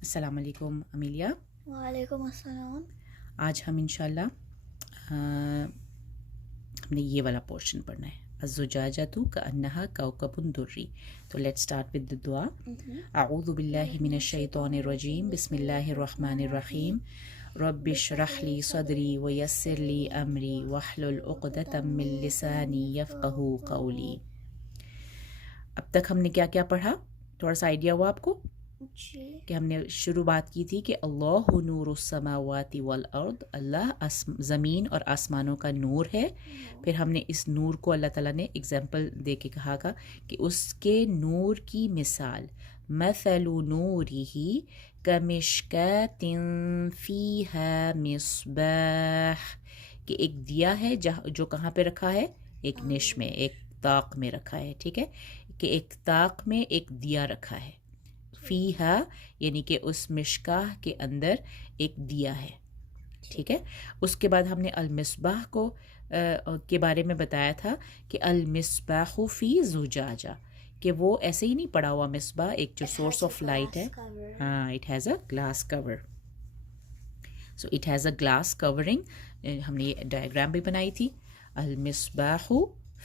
السلام علیکم امیلیا. وعلیکم السلام. آج ہم انشاءاللہ ہم نے یہ والا پورشن پڑھنا ہے الزجاجۃ کأنہا کوکب دری. تو لیٹ اسٹارٹ ود the دعا. اعوذ باللہ من الشیطان الرجیم بسم اللہ الرحمن الرحیم. رب اشرح لی صدری ویسر لی امری واحلل عقدۃ من لسانی یفقہوا قولی. اب تک ہم نے کیا کیا پڑھا؟ تھوڑا سا آئیڈیا ہوا آپ کو جی. کہ ہم نے شروع بات کی تھی کہ اللہ نور السماوات والارض، اللہ زمین اور آسمانوں کا نور ہے. پھر ہم نے اس نور کو اللہ تعالیٰ نے اگزامپل دے کے کہا گا کہ اس کے نور کی مثال مثل نورہ کمشکاۃ فیہا مصباح، کہ ایک دیا ہے جو کہاں پہ رکھا ہے؟ ایک نش میں، ایک طاق میں رکھا ہے. ٹھیک ہے، کہ ایک طاق میں ایک دیا رکھا ہے. فیہا یعنی کہ اس مشکاہ کے اندر ایک دیا ہے. ٹھیک ہے، اس کے بعد ہم نے المصباح کو کے بارے میں بتایا تھا کہ المصباح فی زجاجہ، کہ وہ ایسے ہی نہیں پڑا ہوا مصباح، ایک جو سورس آف لائٹ ہے. ہاں، it has a glass cover. So it has a glass covering. ہم نے یہ ڈائیگرام بھی بنائی تھی. المصباح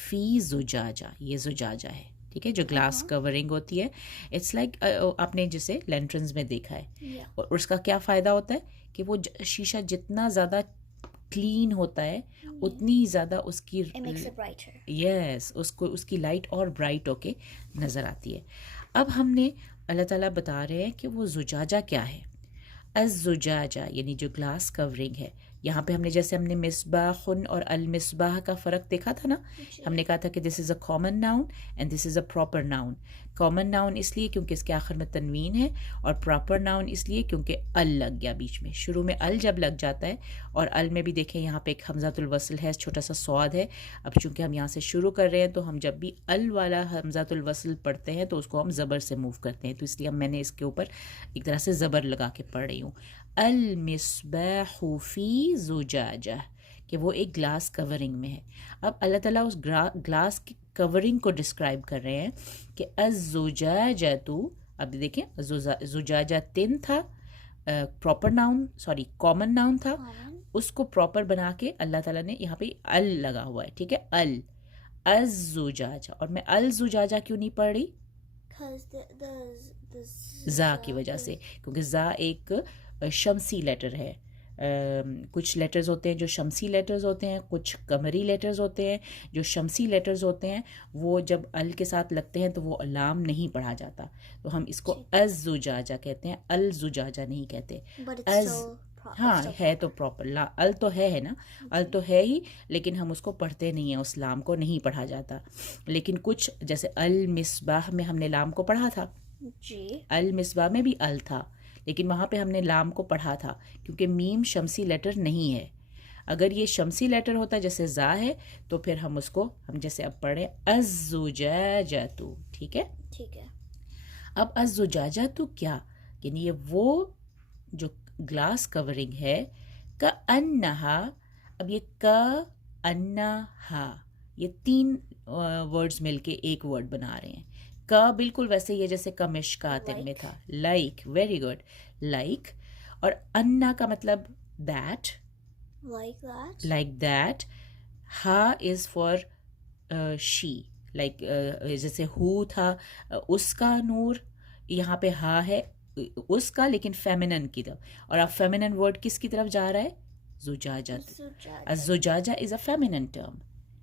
فی زجاجہ، یہ زجاجہ ہے. ٹھیک ہے، جو گلاس کورنگ ہوتی ہے. اٹس لائک آپ نے جسے لینٹرنز میں دیکھا ہے. اور اس کا کیا فائدہ ہوتا ہے کہ وہ شیشہ جتنا زیادہ کلین ہوتا ہے اتنی ہی زیادہ اس کی اس کی لائٹ اور برائٹ ہو کے نظر آتی ہے. اب ہم نے اللہ تعالیٰ بتا رہے ہیں کہ وہ زجاجہ کیا ہے. الزجاجہ یعنی جو گلاس کورنگ ہے. یہاں پہ ہم نے مصباح اور المصباح کا فرق دیکھا تھا نا. ہم نے کہا تھا کہ this is a common noun and this is a proper noun. Common noun اس لیے کیونکہ اس کے آخر میں تنوین ہے، اور پراپر ناؤن اس لیے کیونکہ ال لگ گیا بیچ میں. شروع میں ال جب لگ جاتا ہے، اور ال میں بھی دیکھیں یہاں پہ ایک حمزۃ الوصل ہے، چھوٹا سا صاد ہے. اب چونکہ ہم یہاں سے شروع کر رہے ہیں تو ہم جب بھی ال والا حمزۃ الوصل پڑھتے ہیں تو اس کو ہم زبر سے موو کرتے ہیں. تو اس لیے میں نے اس کے اوپر ایک طرح سے زبر لگا کے پڑھ رہی ہوں. المصباح فی زجاجہ، کہ وہ ایک گلاس کورنگ میں ہے. اب اللہ تعالیٰ اس گلاس کی کورنگ کو ڈسکرائب کر رہے ہیں کہ الزجاجۃ. اب دیکھیں زجاجہ تن تھا، proper noun, sorry common noun تھا. اس کو پراپر بنا کے اللہ تعالیٰ نے یہاں پہ ال لگا ہوا ہے. ٹھیک ہے، الزجاجہ. اور میں الزجاجہ کیوں نہیں پڑھ رہی؟ زا کی وجہ سے، کیونکہ زا ایک شمسی لیٹر ہے. کچھ لیٹرز ہوتے ہیں جو شمسی لیٹرز ہوتے ہیں، کچھ قمری لیٹرز ہوتے ہیں. جو شمسی لیٹرز ہوتے ہیں وہ جب ال کے ساتھ لگتے ہیں تو وہ لام نہیں پڑھا جاتا، تو ہم اس کو الزجاجہ کہتے ہیں، الزجاجہ نہیں کہتے. ہاں ہے تو پراپر ال تو ہے نا، ال تو ہے ہی، لیکن ہم اس کو پڑھتے نہیں ہیں، اس لام کو نہیں پڑھا جاتا. لیکن کچھ جیسے المصباح میں ہم نے لام کو پڑھا تھا. جی، المصباح میں بھی ال تھا، لیکن وہاں پہ ہم نے لام کو پڑھا تھا کیونکہ میم شمسی لیٹر نہیں ہے. اگر یہ شمسی لیٹر ہوتا جیسے زا ہے تو پھر ہم اس کو جیسے اب پڑھیں الزجاجۃ. ٹھیک ہے. ٹھیک ہے. اب الزجاجۃ کیا، یعنی یہ وہ جو گلاس کورنگ ہے. کأنہا، اب یہ کأنہا، یہ تین ورڈز مل کے ایک ورڈ بنا رہے ہیں. کا بالکل ویسے ہی ہے جیسے کمشکات میں تھا، لائک، ویری گڈ، لائک. اور انا کا مطلب دیٹ، لائک دیٹ. ہا از فار شی، لائک جیسے ہو تھا اس کا نور، یہاں پہ ہا ہے اس کا لیکن فیمنن کی طرف. اور اب فیمنن ورڈ کس کی طرف جا رہا ہے؟ زجاجہ. الزجاجہ is a feminine term.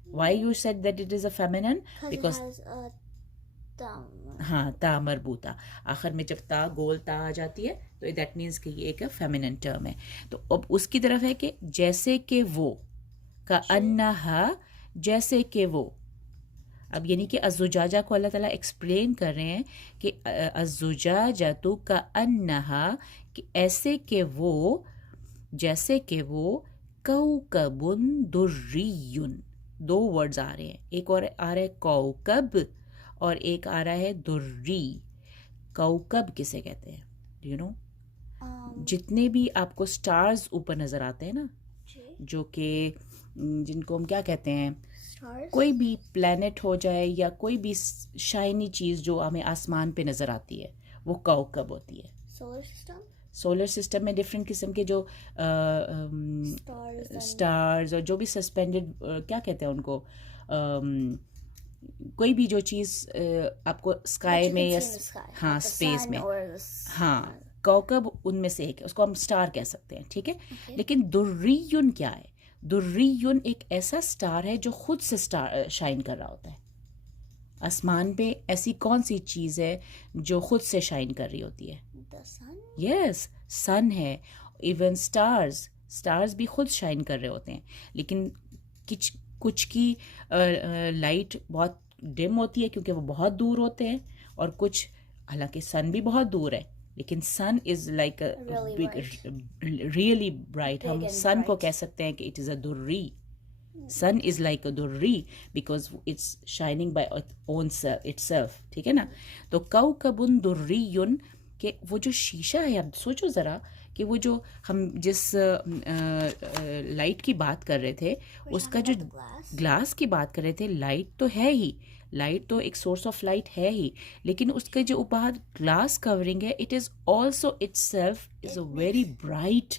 Why you said that it is a feminine? Because ہاں تا مربوطہ، آخر میں جب تا گول تا آ جاتی ہے تو دیٹ مینس کہ یہ ایک فیمنن ٹرم ہے. تو اب اس کی طرف ہے کہ جیسے کہ وہ، کأنہا جیسے کہ وہ. اب یعنی کہ الزجاجہ کو اللہ تعالیٰ ایکسپلین کر رہے ہیں کہ الزجاجۃ کأنہا، کہ ایسے کہ وہ، جیسے کہ وہ کوکب دری. دو ورڈز آ رہے ہیں، ایک اور آ رہا ہے کوکب اور ایک آ رہا ہے دری. کوکب کسے کہتے ہیں؟ یو نو، جتنے بھی آپ کو سٹارز اوپر نظر آتے ہیں نا، جو کہ جن کو ہم کیا کہتے ہیں، کوئی بھی پلانٹ ہو جائے یا کوئی بھی شائنی چیز جو ہمیں آسمان پہ نظر آتی ہے وہ کوکب ہوتی ہے. solar system, سولر سسٹم میں ڈفرینٹ قسم کے جو stars and اسٹارز اور جو بھی سسپینڈڈ کیا کہتے ہیں ان کو کوئی بھی جو چیز آپ کو what اسکائی you میں can یا see in the sky, ہاں like the اسپیس sun میں or the s- ہاں کوکب ان میں سے ایک ہے، اس کو ہم اسٹار کہہ سکتے ہیں، ٹھیک ہے. Okay. لیکن دریون کیا ہے؟ دریون ایک ایسا اسٹار ہے جو خود سے شائن کر رہا ہوتا ہے. آسمان پہ ایسی کون سی چیز ہے جو خود سے شائن کر رہی ہوتی ہے؟ the sun. یس، سن ہے. ایون اسٹارز بھی خود شائن کر رہے ہوتے ہیں، لیکن کچھ کی لائٹ بہت ڈم ہوتی ہے کیونکہ وہ بہت دور ہوتے ہیں، اور کچھ حالانکہ سن بھی بہت دور ہے لیکن sun is like really bright. Big ہم and سن کو bright. کہہ سکتے ہیں کہ اٹ از اے دری. سن از لائک اے دری because it's shining by own itself, ٹھیک ہے نا. تو کوکبن دریون کہ وہ جو شیشہ ہے، اب سوچو ذرا کہ وہ جو ہم جس لائٹ کی بات کر رہے تھے، We're اس کا جو talking about the glass. Glass کی بات کر رہے تھے، لائٹ تو ہے ہی، لائٹ تو ایک سورس آف لائٹ ہے ہی، لیکن اس کے جو اوپر گلاس کورنگ ہے، it is also it self is a very bright,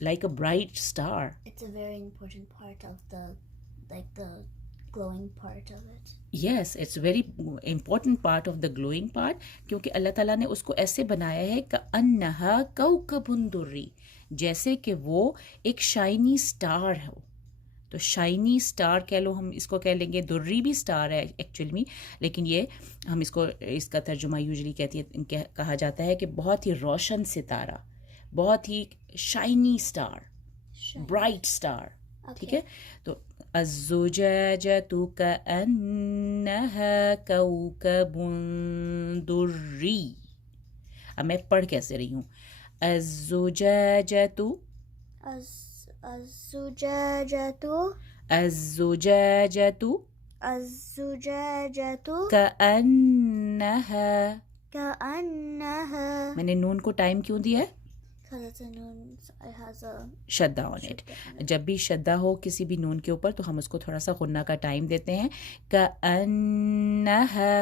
like a bright star. It's a very important part of the glowing part of it. Yes, it's very important part of the glowing part, کیونکہ اللہ تعالیٰ نے اس کو ایسے بنایا ہے کأنہا کوکب دری، جیسے کہ وہ ایک شائنی اسٹار ہو. تو شائنی اسٹار کہہ لو، ہم اس کو کہہ لیں گے. دری بھی اسٹار ہے ایکچولی میں، لیکن یہ ہم اس کا ترجمہ یوزلی کہا جاتا ہے کہ بہت ہی روشن ستارہ، بہت ہی shiny star, Shine. Bright star, ٹھیک Okay. ہے. تو الزجاجۃ کأنہا کوکب دری. اب میں پڑھ کیسے رہی ہوں؟ الزجاجۃ الزجاجۃ الزجاجۃ الزجاجۃ کأنہا، کأنہا. میں نے نون کو ٹائم کیوں دیا ہے؟ Because it's a noon, it has a شدہ آن اٹ. جب بھی شدہ ہو کسی بھی نون کے اوپر تو ہم اس کو تھوڑا سا غنہ کا ٹائم دیتے ہیں. کأنہا،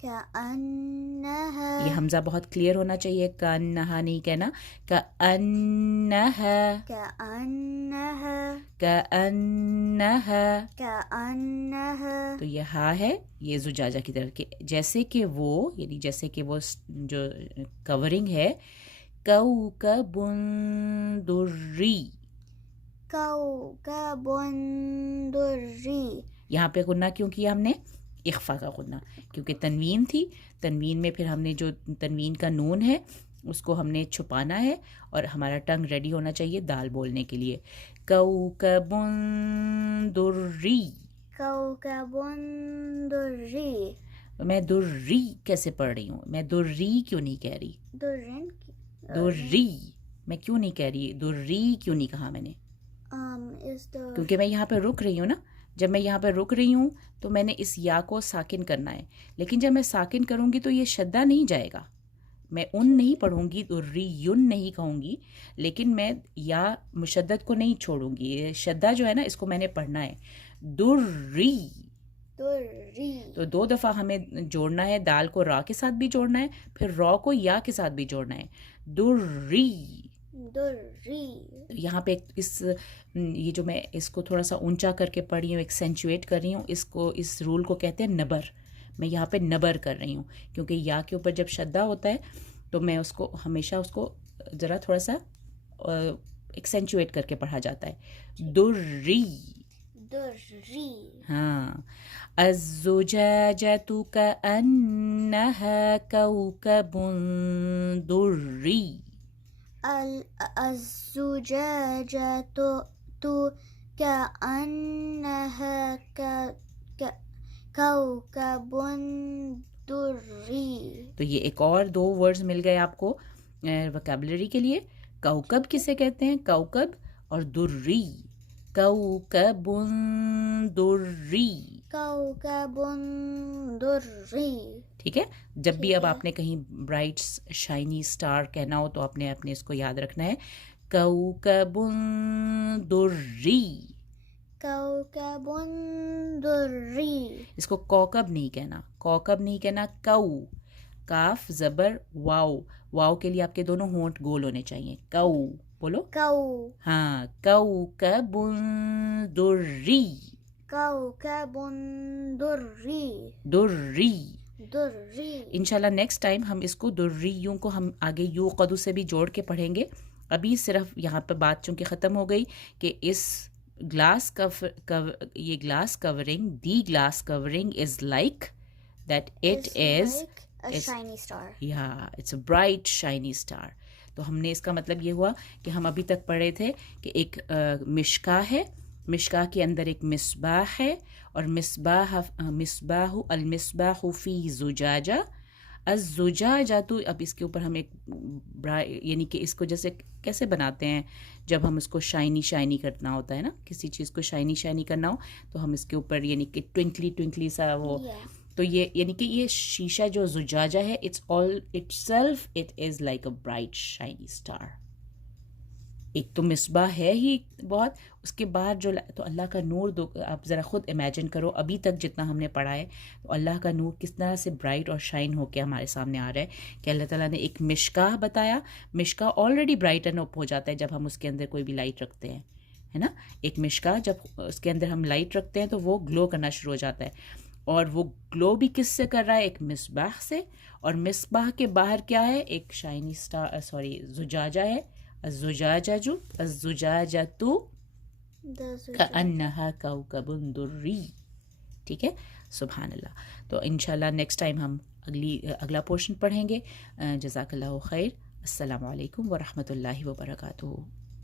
کأنہا. یہ حمزہ بہت کلیئر ہونا چاہیے، کأنہا نہیں کہنا. کأنہا، کأنہا. کأنہا. کأنہا. تو یہ ہا ہے، یہ زجاجہ کی طرف کہ جیسے کہ وہ، یعنی جیسے کہ وہ جو کورنگ ہے، کوکب دری. کوکب دری. یہاں پہ غنہ کیوں کیا ہم نے؟ اخفا کا غنہ، کیونکہ تنوین تھی. تنوین میں پھر ہم نے جو تنوین کا نون ہے اس کو ہم نے چھپانا ہے، اور ہمارا ٹنگ ریڈی ہونا چاہیے دال بولنے کے لیے. کوکب دری. کوکب دری. میں دری کیسے پڑھ رہی ہوں؟ میں دری کیوں نہیں کہہ رہی؟ درن. دری میں کیوں نہیں کہہ رہی؟ دری کیوں نہیں کہا میں نے؟ Is the کیونکہ میں یہاں پہ رک رہی ہوں نا. جب میں یہاں پہ رک رہی ہوں تو میں نے اس یا کو ساکن کرنا ہے، لیکن جب میں ساکن کروں گی تو یہ شدہ نہیں جائے گا. میں ان نہیں پڑھوں گی، دری یون نہیں کہوں گی، لیکن میں یا مشدد کو نہیں چھوڑوں گی. یہ شدہ جو ہے نا، اس کو میں نے پڑھنا ہے. دری. دری. تو 2 دفعہ ہمیں جوڑنا ہے، دال کو را کے ساتھ بھی جوڑنا ہے، پھر را کو یا کے ساتھ بھی جوڑنا ہے. دری. دری. یہاں پہ یہ جو میں اس کو تھوڑا سا اونچا کر کے پڑھ رہی ہوں، ایکسینچویٹ کر رہی ہوں، اس رول کو کہتے ہیں نبر. میں یہاں پہ نبر کر رہی ہوں کیونکہ یا کے اوپر جب شدہ ہوتا ہے تو میں اس کو ہمیشہ اس کو ذرا تھوڑا سا ایکسینچویٹ کر کے پڑھا جاتا ہے. دری. دری. ہاں. الزجاجۃ کأنہا کوکب دری. الزجاجۃ کأنہا کوکب دری. تو یہ ایک اور 2 ورڈز مل گئے آپ کو وکیبلری کے لیے. کوکب کسے کہتے ہیں؟ کوکب. اور دری. کوکب دری. کوکب دری. ٹھیک ہے. جب بھی اب آپ نے کہیں برائٹ شائنی اسٹار کہنا ہو تو آپ نے اس کو یاد رکھنا ہے. کوکب دری. کوکب دری. اس کو کوکب نہیں کہنا، کوکب نہیں کہنا، کاف زبر واو. واو کے لیے آپ کے دونوں ہونٹ گول ہونے چاہیے. کو بولو. Cow. ہاں کوکب دری. كوكب دري. دری. دري. انشاءاللہ نیکسٹ ٹائم ہم اس کو دریوں کو ہم آگے یو قدو سے بھی جوڑ کے پڑھیں گے. ابھی صرف یہاں پہ بات چونکہ ختم ہو گئی کہ اس گلاس یہ glass covering, the glass covering is like that it is Like a shiny star. یا it's a bright shiny star. تو ہم نے اس کا مطلب یہ ہوا کہ ہم ابھی تک پڑھے تھے کہ ایک مشکا ہے, مشکا کے اندر ایک مصباح ہے, اور مصباح المصباح فی زجاجہ. الزجاجہ تو اب اس کے اوپر ہم ایک یعنی کہ اس کو جیسے کیسے بناتے ہیں جب ہم اس کو شائنی کرنا ہوتا ہے نا, کسی چیز کو شائنی کرنا ہو تو ہم اس کے اوپر یعنی کہ ٹوینکلی سا وہ. Yeah. تو یہ یعنی کہ یہ شیشہ جو زجاجہ ہے it's all itself it is like a bright shiny star. ایک تو مصباح ہے ہی بہت, اس کے بعد جو تو اللہ کا نور دو. آپ ذرا خود امیجن کرو ابھی تک جتنا ہم نے پڑھا ہے تو اللہ کا نور کس طرح سے برائٹ اور شائن ہو کے ہمارے سامنے آ رہا ہے کہ اللہ تعالیٰ نے ایک مشکاہ بتایا. مشکاہ آلریڈی برائٹن اپ ہو جاتا ہے جب ہم اس کے اندر کوئی بھی لائٹ رکھتے ہیں, ہے نا. ایک مشکاہ جب اس کے اندر ہم لائٹ رکھتے ہیں تو وہ گلو کرنا شروع ہو جاتا ہے, اور وہ گلو بھی کس سے کر رہا ہے, ایک مصباح سے. اور مصباح کے باہر کیا ہے, ایک شائنی اسٹار زجاجہ ہے. الزجاجۃ کأنہا کوکب دری. ٹھیک ہے, سبحان اللہ. تو انشاءاللہ نیکسٹ ٹائم ہم اگلا پورشن پڑھیں گے. جزاک اللہ خیر. السلام علیکم ورحمۃ اللہ وبرکاتہ.